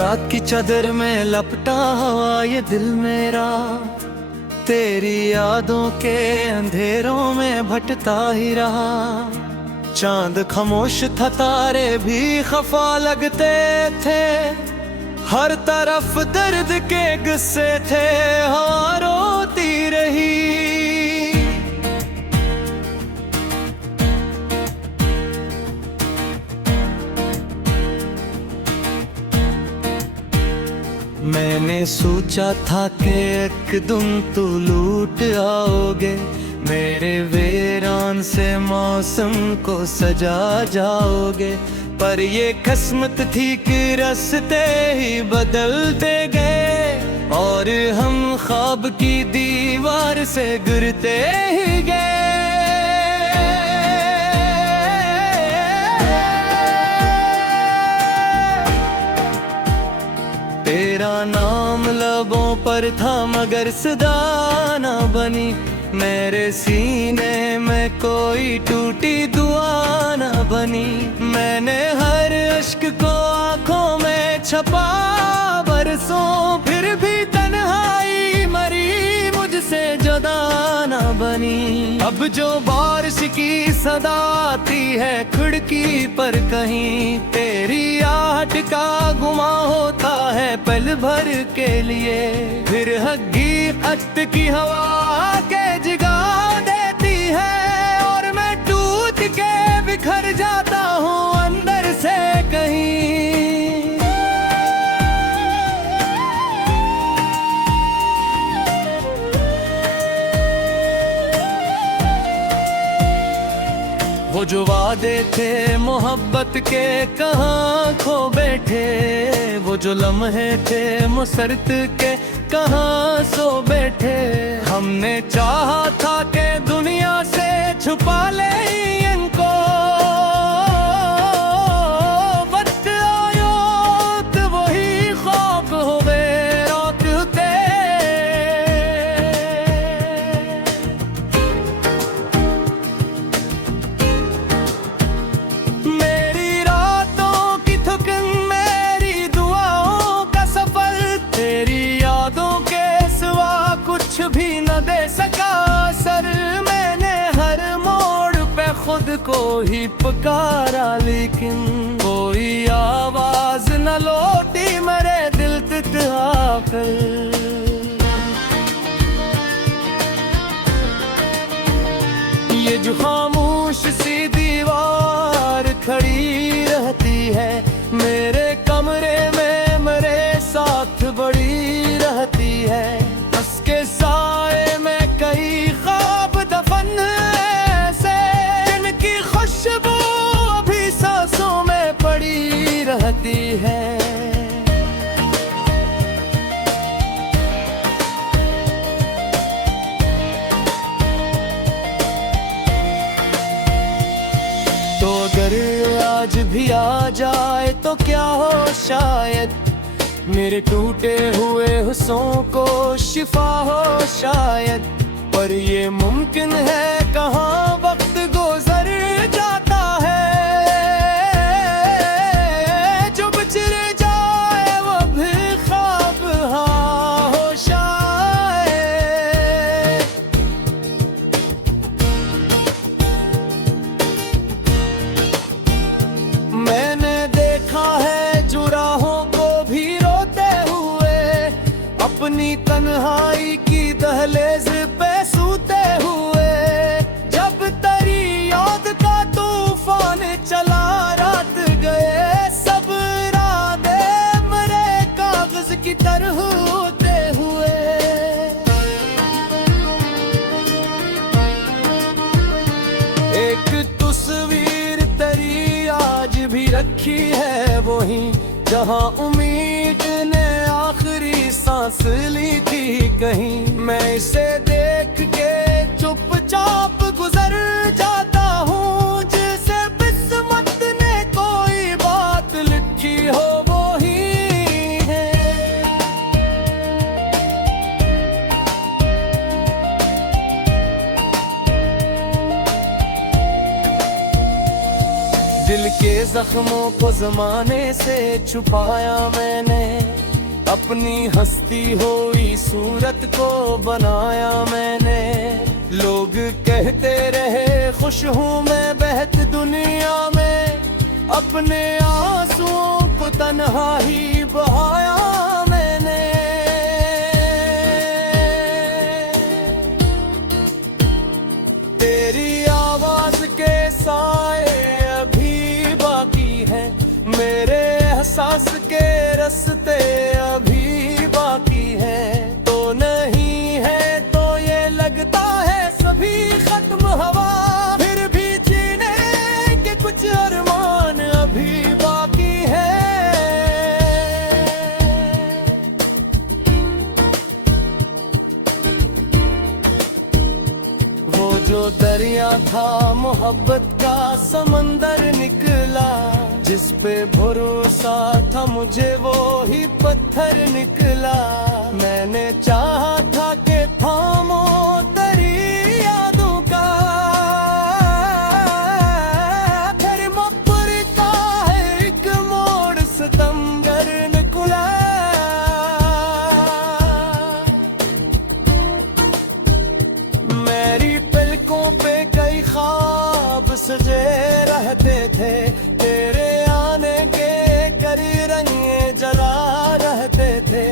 रात की चादर में लपटा हुआ ये दिल मेरा, तेरी यादों के अंधेरों में भटता ही रहा। चांद खामोश था, तारे भी खफा लगते थे, हर तरफ दर्द के गुस्से थे, हवा रोती रही। मैंने सोचा था कि एक दिन तू लूट आओगे, मेरे वीरान से मौसम को सजा जाओगे। पर ये किस्मत थी कि रास्ते ही बदलते गए, और हम ख्वाब की दीवार से गिरते ही गए। तेरा नाम लबों पर था मगर सदा ना बनी, मेरे सीने में कोई टूटी दुआ ना बनी। मैंने हर इश्क को आंखों में छपा बरसों, फिर भी तन्हाई मरी मुझसे जुदा ना बनी। अब जो बारिश की सदा आती है खिड़की पर कहीं, तेरी आहट का गुमा होता है पल भर के लिए। फिर हकीकत की हवा के जगा देती है, और मैं टूट के बिखर जाता हूँ अंदर से कहीं। वो जो वादे थे मोहब्बत के कहाँ खो बैठे, वो जो लम्हे थे मुसरत के कहाँ सो बैठे। हमने चाहा था कि दुनिया से छुपा ले इनको, वक्त आयो तो वही ख्वाब हो गए रोते। मेरी रातों की थकन, मेरी दुआओं का सफर, तेरी यादों के सिवा कुछ भी न दे सका सर। मैंने हर मोड़ पे खुद को ही पुकारा, लेकिन कोई आवाज न लौटी मेरे दिल तक आकर। ये जो खामोश सी दीवार खड़ी रहती है मेरे कमरे में, मेरे साथ बड़ी रहती है। उसके साए में कई ख्वाब दफन ऐसे, जिनकी खुशबू अभी सांसों में पड़ी रहती है। तो अगर आज भी आ जाए तो क्या हो, शायद मेरे टूटे हुए हुस्सों को शिफा हो शायद। पर ये मुमकिन है कहाँ, वक्त गुजर जाता है, जो बिछड़ जाए वो भी ख्वाब हाँ हो शायद। मैंने देखा है जो राहों को भी रोते हुए, अपनी तन्हाई की दहलीज पे सूते हुए। जब तेरी याद का तूफान चला रात गए, सब इरादे मेरे कागज की तरह होते हुए। एक तस्वीर तेरी आज भी रखी है वही, जहाँ उम्मीद ने आखिरी सांस ली थी कहीं। मैं इसे देख के चुपचाप गुजर जाता हूँ, जिसे किस्मत ने कोई बात लिखी हो वो ही है। दिल के जख्मों को जमाने से छुपाया मैंने, अपनी हस्ती हुई सूरत को बनाया मैंने। लोग कहते रहे खुश हूँ मैं बहत दुनिया में, अपने आंसुओं को तन्हा ही बहाया मैंने। तेरी आवाज के साए अभी बाकी हैं, मेरे एहसास के रास्ते अभी बाकी हैं। तो नहीं है तो ये लगता है सभी खत्म हवा, फिर भी जीने के कुछ अरमान अभी बाकी है। वो जो दरिया था मोहब्बत का समंदर निकला, जिस पे भरोसा था मुझे वो ही पत्थर निकला। मैंने चाहा था कि थामो तेरी यादों का, फिर मुकरता है एक मोड़ सितमगर निकला। मेरी पलकों पे कई ख्वाब सजे रहते थे, तेरे आने के करी रंगे जला रहते थे।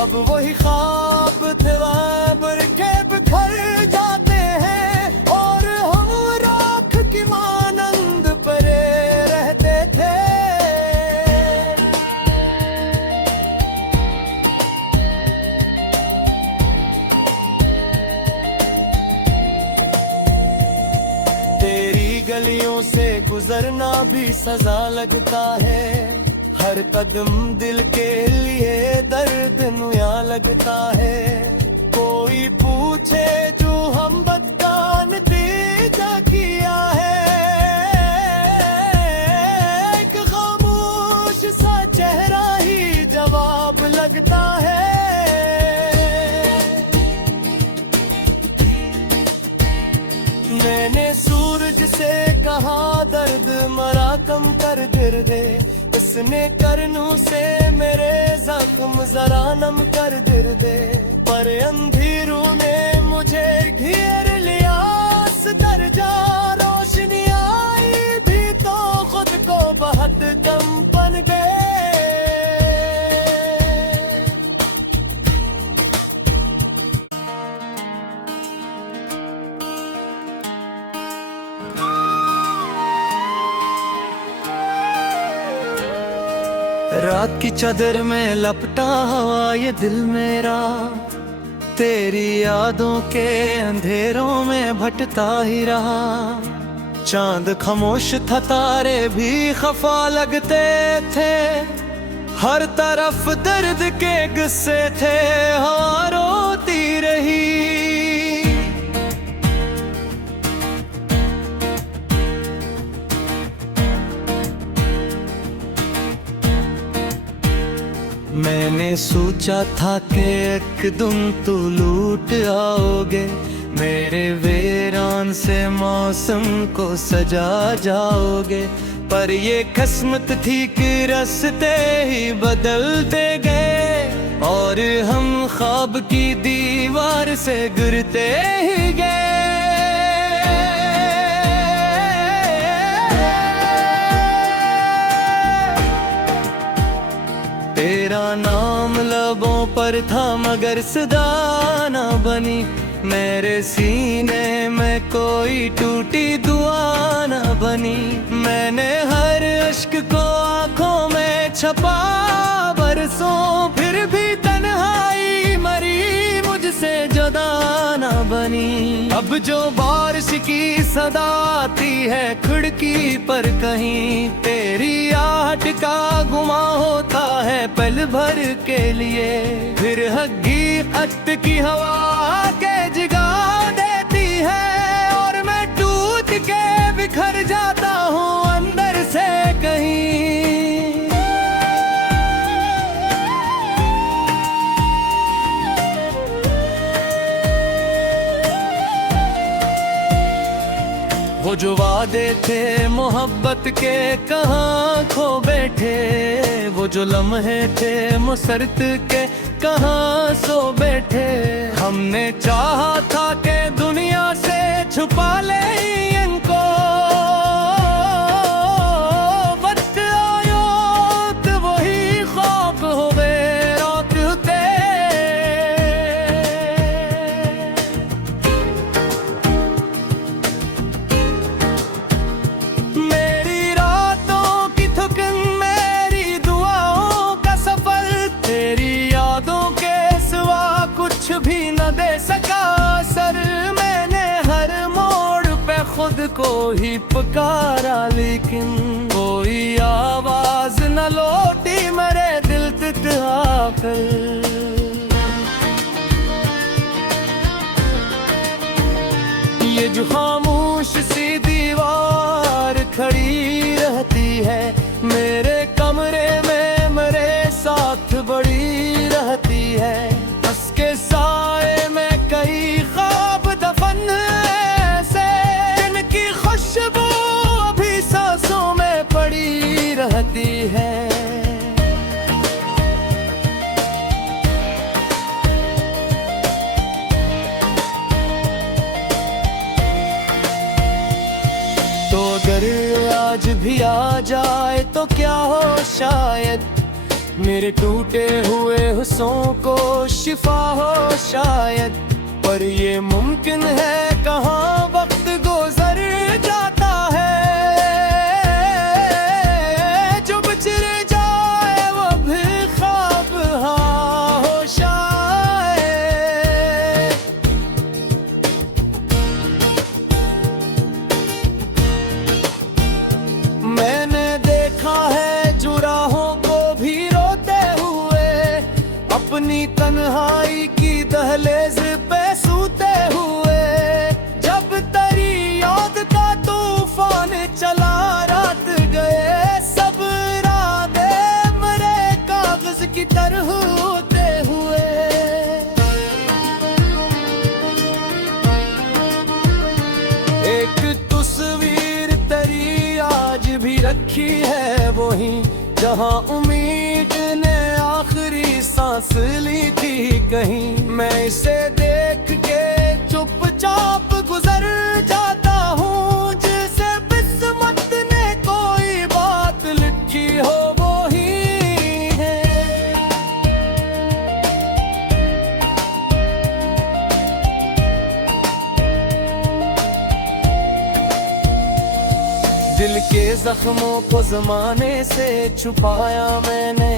अब वही ख्वाब थे वाबर के बिखर जाते हैं, और हम राख की मानंद परे रहते थे। तेरी गलियों से गुजरना भी सजा लगता है, हर कदम दिल के लिए दर्द नुया लगता है। कोई पूछे जो हम बद का नतीजा किया है, एक खामोश सा चेहरा ही जवाब लगता है। मैंने सूरज से कहा दर्द मरा कम कर गिर दे, उसने करनू से मेरे जख्म जरा नम कर दिर दे। पर अंधेरों ने मुझे घेर लिया, दरजा रोशनी आई भी तो खुद को बहुत कम बन गए। रात की चादर में लपटा हुआ ये दिल मेरा, तेरी यादों के अंधेरों में भटता ही रहा। चांद खामोश था तारे भी खफा लगते थे, हर तरफ दर्द के गुस्से थे हवा रोती रही। मैंने सोचा था कि एक दिन तू लूट आओगे, मेरे वीरान से मौसम को सजा जाओगे। पर ये किस्मत थी कि रास्ते ही बदलते गए, और हम ख्वाब की दीवार से गिरते ही गए। तेरा नाम लबों पर था मगर सदा ना बनी, मेरे सीने में कोई टूटी दुआ ना बनी। मैंने हर इश्क को आंखों में छपा बरसों, फिर भी तन्हाई मरी मुझसे जुदा ना बनी। अब जो बारिश की सदा आती है खिड़की पर कहीं, तेरी आहट का गुमा होता है पल भर के लिए। फिर हकीकत की हवा के जगा देती है, और मैं टूट के बिखर जाता हूँ अंदर से कहीं। वो जो वादे थे मोहब्बत के कहाँ खो बैठे, वो जो लम्हे थे मुसरत के कहाँ सो बैठे। हमने चाहा था कि दुनिया से छुपा ले इनको, वक्त आयो तो वही ख्वाब हो गए रोते। मेरी रातों की थकन, मेरी दुआओं का सफर, तेरी यादों के सिवा कुछ भी न दे सका सर। मैंने हर मोड़ पे खुद को ही पुकारा, लेकिन कोई आवाज न लौटी मेरे दिल तितरा कर। ये जो खामोश सी दीवार खड़ी रहती है मेरे कमरे में, मेरे साथ बड़ी रहती है। उसके साए में कई ख्वाब दफन ऐसे, जिनकी खुशबू अभी सांसों में पड़ी रहती है। तो अगर आज भी आ जाए तो क्या हो, शायद मेरे टूटे हुए हुस्सों को शिफा हो शायद। पर ये मुमकिन है कहाँ, वक्त गुजर जाता है, जो बिछड़ जाए वो भी ख्वाब हाँ हो शायद। मैंने देखा है जुराहों को भी रोते हुए, अपनी तन्हाई की दहलीज पे सूते हुए। जब तेरी याद का तूफान चला रात गए, सब इरादे मेरे कागज की तरह होते हुए। एक तस्वीर तेरी आज भी रखी है वही, जहाँ उम्मीद ने आखिरी सांस ली थी कहीं। मैं इसे देख के चुपचाप गुजर जाता हूँ, जिसे किस्मत ने कोई बात लिखी हो वो ही है। दिल के जख्मों को जमाने से छुपाया मैंने,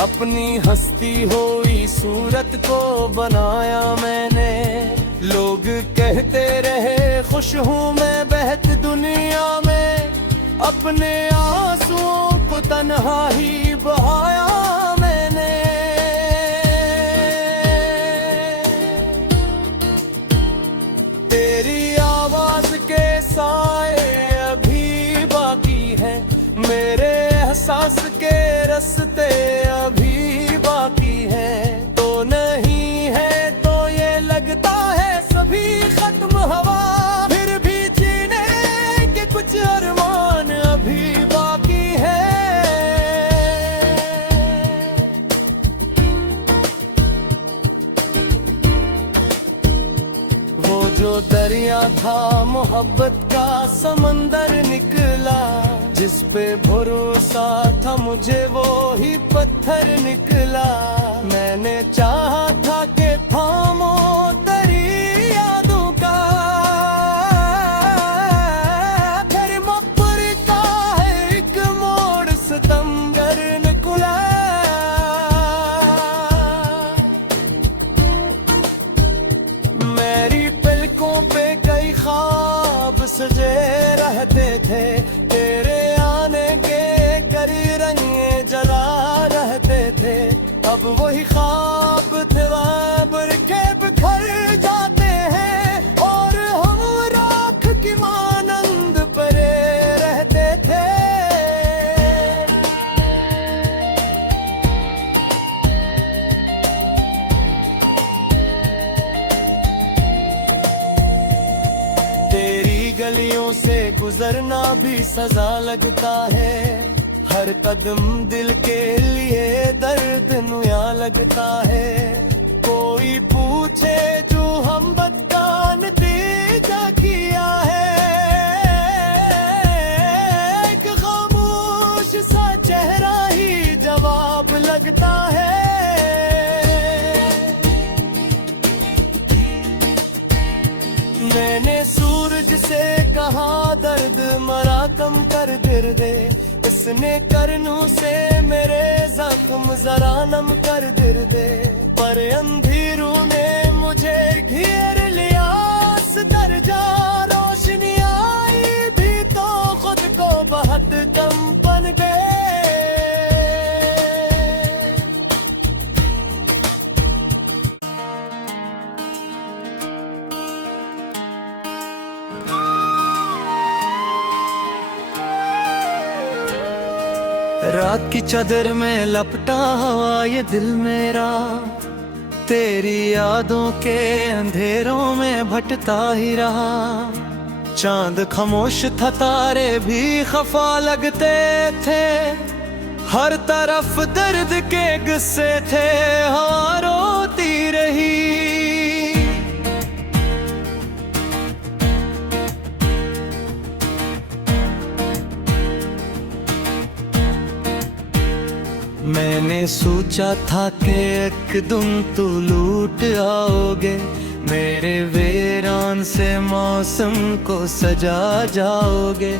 अपनी हंसती हुई सूरत को बनाया मैंने। लोग कहते रहे खुश हूँ मैं बहत दुनिया में, अपने आंसुओं को तन्हा ही बहाया मैंने। तेरी आवाज के साए अभी बाकी है, मेरे एहसास के रस्ते अभी बाकी है। तो नहीं है तो ये लगता है सभी खत्म हवा, फिर भी जीने के कुछ अरमान अभी बाकी है। वो जो दरिया था मोहब्बत का समंदर निकला, जिस पे भरोसा था मुझे वो ही पत्थर निकला। मैंने चाहा था कि थामो तेरी यादों का, फिर मकबर का है एक मोड़ सितमगर निकला। मेरी पलकों पे कई ख्वाब सजे रहते थे, तेरे आने के करी रंगे जला रहते थे। अब वही ख्वाब थे वाबर के बिखर जाते हैं, और हम राख की मानंद परे रहते थे। तेरी गलियों सपनों से गुजरना भी सजा लगता है। हर कदम दिल के लिए दर्द नुया लगता है। कोई पूछे जो हम बदकान तेजा किया है, एक खामोश सा चेहरा ही जवाब लगता है। मैंने सूरज से कहा दर्द मरा कम कर दे, इसने करनू से मेरे जख्म जरा नम कर दे। पर अंधेरों ने मुझे घेर लिया, दरजा रोशनी आई भी तो खुद को बहुत कम बन गए। रात की चादर में लपटा हुआ ये दिल मेरा, तेरी यादों के अंधेरों में भटता ही रहा। चांद खामोश था, तारे भी खफा लगते थे। हर तरफ दर्द के गुस्से थे, हवा रोती रही। मैंने सोचा था कि एक दिन तू लूट आओगे, मेरे वीरान से मौसम को सजा जाओगे।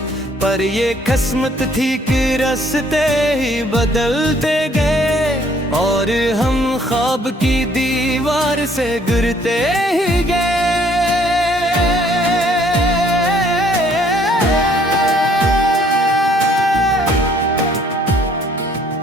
पर ये किस्मत थी कि रास्ते ही बदलते गए, और हम ख्वाब की दीवार से गिरते ही गए।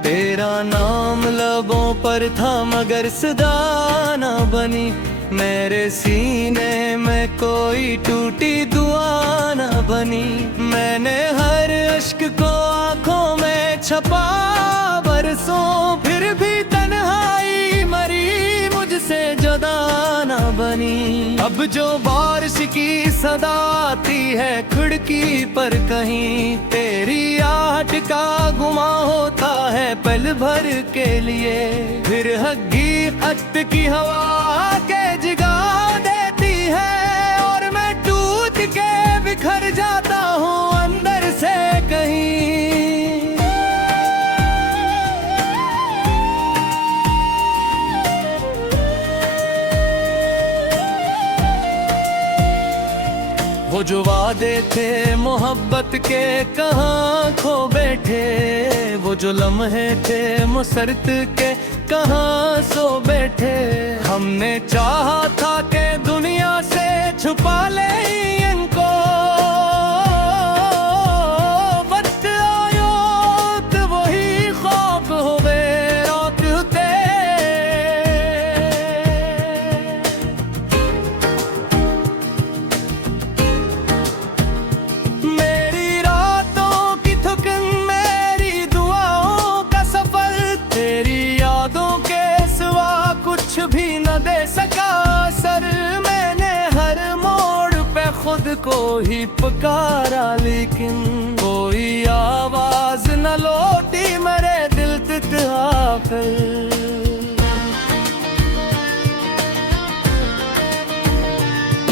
तेरा नाम लबों पर था मगर सदा ना बनी, मेरे सीने में कोई टूटी दुआ ना बनी। मैंने हर इश्क को आंखों में छपा बरसों, फिर भी तन्हाई मरी मुझसे जुदा ना बनी। अब जो बारिश की सदा आती है खिड़की पर कहीं, तेरी आहट का गुमा होता है पल भर के लिए। फिर हकीकत की हवा के जगा देती है, और मैं टूट के बिखर जाता हूँ अंदर से कहीं। वो जो वादे थे मोहब्बत के कहाँ खो बैठे, वो जो लम्हे थे मुसरत के कहाँ सो बैठे। हमने चाहा था कि दुनिया से छुपा ले इनको, वक्त आयो तो वही ख्वाब हो गए रोते। मेरी रातों की थकन, मेरी दुआओं का सफर, तेरी यादों के सिवा कुछ भी न दे सका सर। मैंने हर मोड़ पे खुद को ही पुकारा, लेकिन कोई आवाज न लौटी मेरे दिल तक आकर।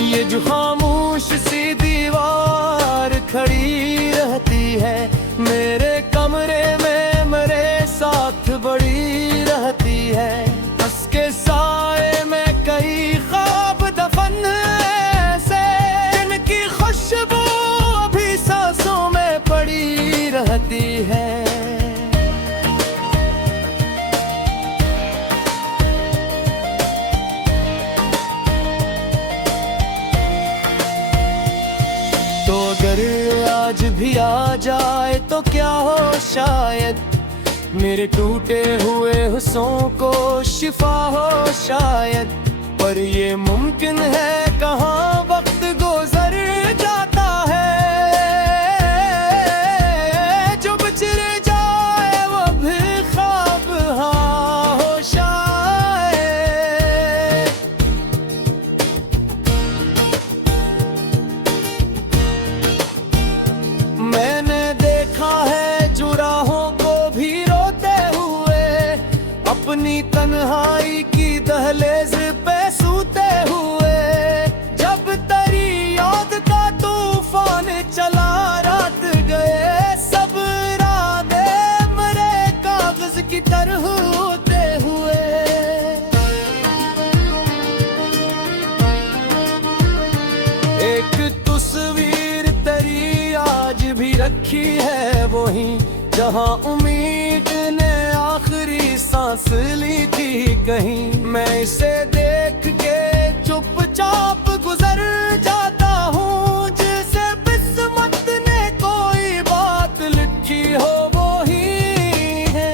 ये जो खामोश सी दीवार खड़ी रहती है मेरे कमरे में, मेरे साथ बड़ी रहती है। उसके साए में कई ख्वाब दफन ऐसे, जिनकी खुशबू अभी सांसों में पड़ी रहती है। तो अगर आज भी आ जाए तो क्या हो, शायद मेरे टूटे हुए हुस्सों को शिफा हो शायद। पर ये मुमकिन है कहाँ वक्त गुजर जाता है, जो बिछड़ जाए वो भी ख्वाब हाँ हो शायद। तन्हाई की दहलीज पे सूते हुए, जब तेरी याद का तूफान चला रात गए, सब इरादे मरे कागज की तरह होते हुए। एक तस्वीर तेरी आज भी रखी है वही, जहां उम्मीद ने आखिरी सांस ली थी कहीं। मैं इसे देख के चुपचाप गुजर जाता हूँ, जिसे किस्मत ने कोई बात लिखी हो वो ही है।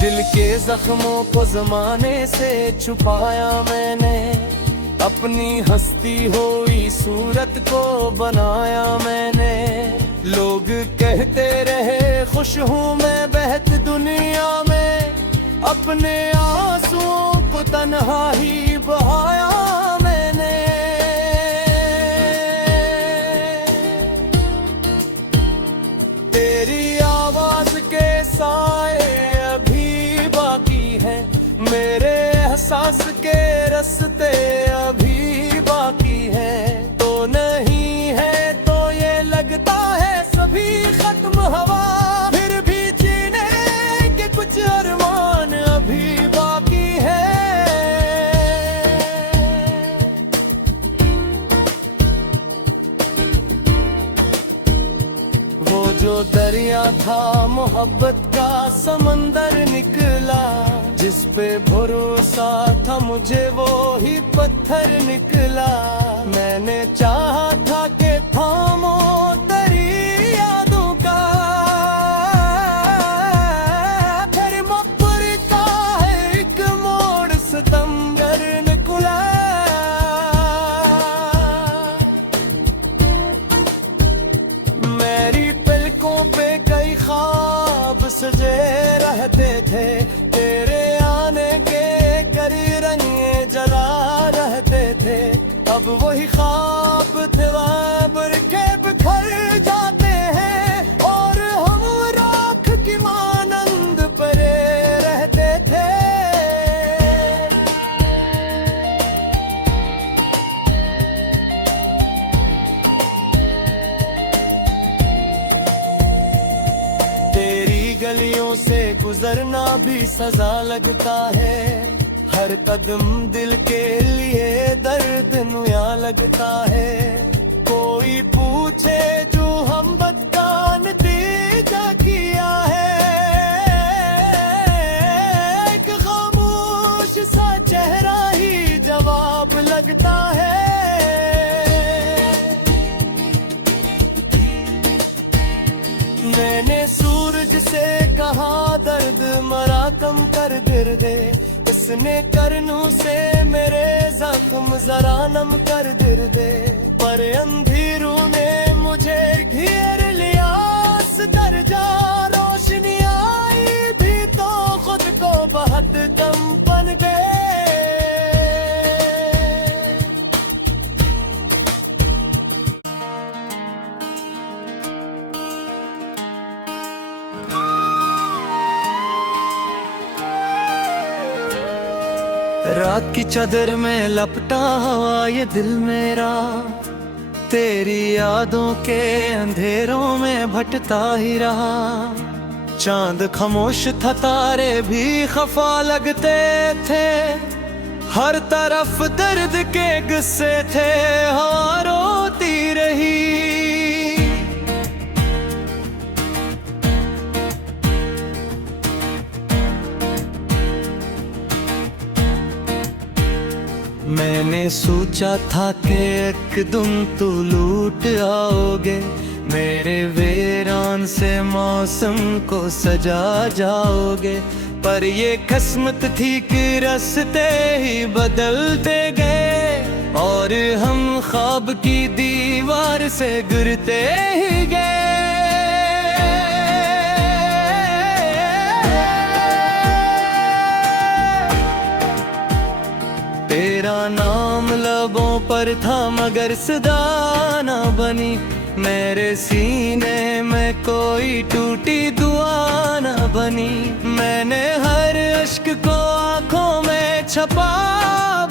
दिल के जख्मों को जमाने से छुपाया मैंने, अपनी हंसती हुई सूरत को बनाया मैंने। लोग कहते रहे खुश हूँ मैं बहत दुनिया में, अपने आंसुओं को तन्हा ही बहाया मैंने। तेरी आवाज के साए अभी बाकी है, मेरे एहसास के रास्ते अभी बाकी है। तो नहीं है तो ये लगता है सभी खत्म हवा, फिर भी जीने के कुछ अरमान अभी बाकी है। वो जो दरिया था मोहब्बत का समंदर निकला, जिस पे भरोसा था मुझे वो ही पत्थर निकला। मैंने चाहा था कि थामो तेरी यादों का, फिर मुकबरता है एक मोड़ सितमगर निकला। मेरी पलकों पे कई ख्वाब सजे रहते थे, तेरे आने के करी रंगे जला रहते थे। अब वही ख्वाब थे वाबर के बिखर जाते हैं, और हम राख की मानंद परे रहते थे। तेरी गलियों से गुजरना भी सजा लगता है, हर कदम दिल के लिए दर्द नुया लगता है। कोई पूछे जो हम बद का नतीजा किया है, एक खामोश सा चेहरा ही जवाब लगता है। मैंने सूरज से कहा दर्द मरा कम कर दे, उसने करनू से मेरे जख्म जरा नम कर दे। पर अंधेरों ने मुझे घेर लिया, दरजा रोशनी आई भी तो खुद को बहुत कम बन गए। रात की चादर में लपटा हुआ ये दिल मेरा, तेरी यादों के अंधेरों में भटता ही रहा। चांद खामोश था, तारे भी खफा लगते थे, हर तरफ दर्द के गुस्से थे, हवा रोती रही। मैंने सोचा था कि एक दिन तू लूट आओगे, मेरे वीरान से मौसम को सजा जाओगे। पर ये किस्मत थी कि रास्ते ही बदलते गए, और हम ख्वाब की दीवार से गिरते ही गए। तेरा नाम लबों पर था मगर सदा ना बनी। मेरे सीने में कोई टूटी दुआ ना बनी। मैंने हर अश्क को आंखों में छपा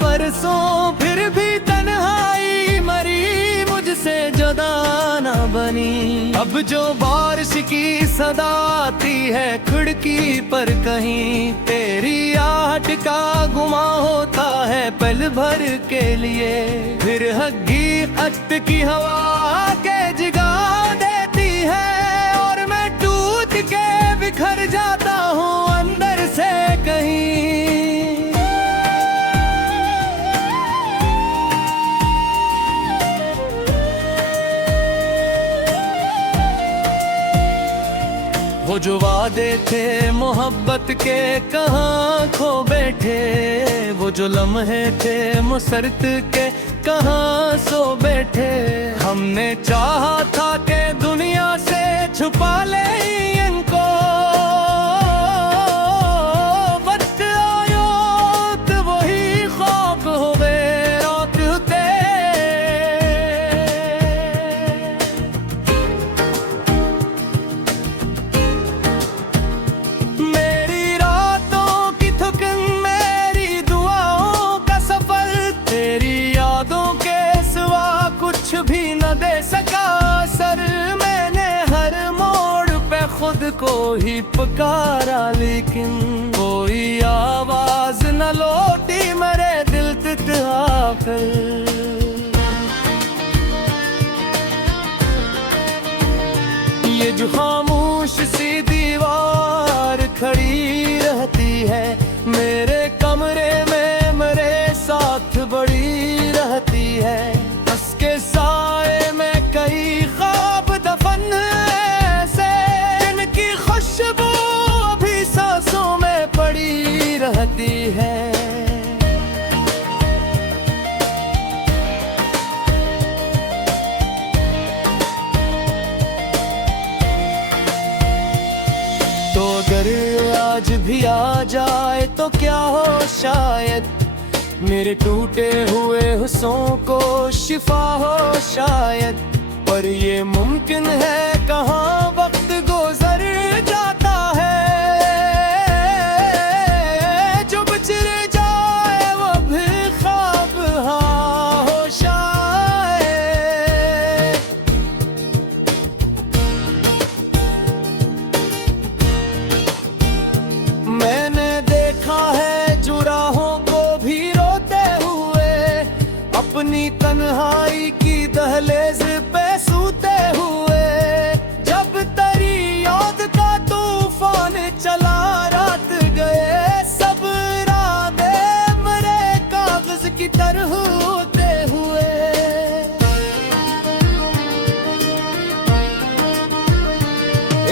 बरसों, फिर भी तन्हाई मरी मुझसे जुदा ना बनी। अब जो बारिश की सदा आती है खिड़की पर कहीं, तेरी आहट का गुमा होता है पल भर के लिए। फिर हकीकत की हवा के जगा देती है और मैं टूट के बिखर जाता हूँ अंदर से कहीं। वो जो वादे थे मोहब्बत के कहाँ खो बैठे, वो जो लम्हे थे मुसरत के कहाँ सो बैठे। हमने चाहा था कि दुनिया से छुपा ले इनको, वक्त आयो तो वही खौफ हो गए रोकते। मेरी रातों की थकन, मेरी दुआओं का सफर, तेरी यादों के सिवा कुछ भी न दे सका असर। मैंने हर मोड़ पे खुद को ही पुकारा, लेकिन कोई आवाज न लौटी मेरे दिल तक आकर। ये जो खामोश सी दीवार खड़ी रहती है मेरे कमरे में, मेरे साथ बड़ी रहती है। उसके साए में कई ख्वाब दफन ऐसे, जिनकी खुशबू अभी सांसों में पड़ी रहती है। तो अगर आज भी आ जाए तो क्या हो, शायद मेरे टूटे हुए हुस्सों को शिफा हो शायद। पर ये मुमकिन है कहाँ, वक्त गुजर जाता है। जो बिछड़ जाए वो भी ख्वाब हाँ हो शायद। मैंने देखा है जुराहों को भी रोते हुए, अपनी तन्हाई की दहलीज पे सूते हुए। जब तेरी याद का तूफान चला रात गए, सब इरादे मेरे कागज की तरह होते हुए।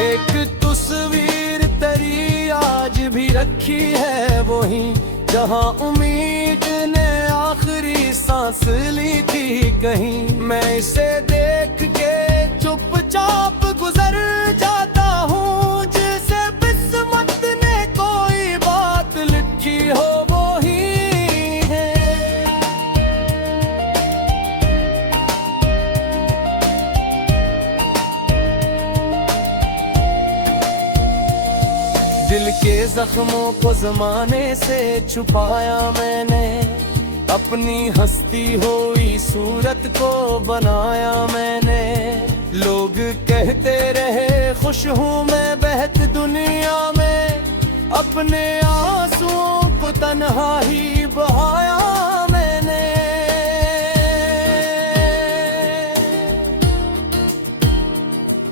एक तस्वीर तेरी आज भी रखी है वही, जहाँ उम्मीद ने आखिरी सांस ली थी कहीं। मैं इसे देख के चुपचाप गुजर जाता हूँ, जिसे किस्मत ने कोई बात लिखी हो वो ही है। दिल के जख्मों को जमाने से छुपाया मैंने, अपनी हंसती हुई सूरत को बनाया मैंने। लोग कहते रहे खुश हूँ मैं बहत दुनिया में, अपने आंसुओं को तन्हा ही बहाया मैंने।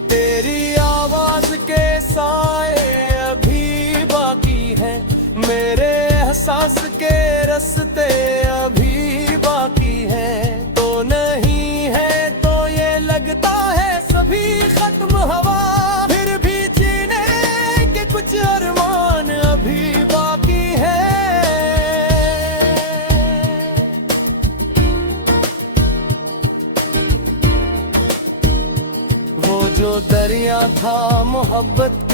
तेरी आवाज के साए अभी बाकी है, मेरे एहसास के रास्ते अभी बाकी है। तो नहीं है तो ये लगता है सभी खत्म हवा, फिर भी जीने के कुछ अरमान अभी बाकी है। वो जो दरिया था मोहब्बत